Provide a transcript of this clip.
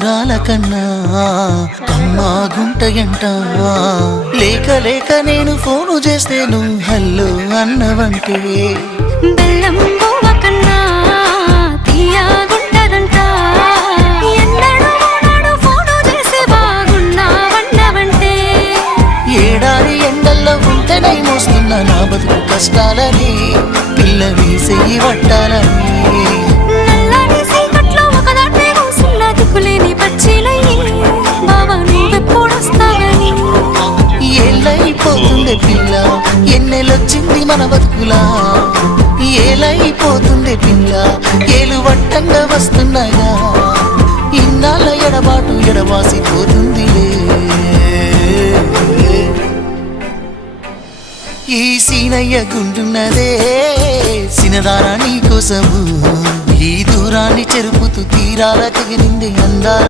మధురాల కన్నా కమ్మా గుంటయంట లేక లేక నేను ఫోను చేస్తే నువ్వు హల్లో అన్నవంటే బెల్లం బువ్వ కన్నా తీయగుంటదంట ఎన్నడూ నాడు ఫోను చేసి బాగున్నావన్నవంటే ఏడాది ఎండల్లో ఉంటేనే మోస్తున్నా నా బతుకు కష్టాలని పిల్ల వీసేయి పట్టాలని నల్లని సీకట్లో ఒకదాన్నే కూసున్న దిక్కులేని పచ్చిలయ్యి బావ నువ్వెప్పుడొస్తావని ఏళ్ళైపోతుండే పిల్ల ఎన్నెలొచ్చింది మన బతుకులా ఏలైపోతుండే పిల్ల ఏలు వట్టంగా వస్తున్నాగా ఇన్నాళ్ళ ఎడబాటు ఎడవాసిపోతుందిలే ఈ సీనయ్య గుంటున్నదే సినదారా నీ కోసము ఈ దూరాన్ని చెరుపుతూ తీరాల తెగిరింది అందా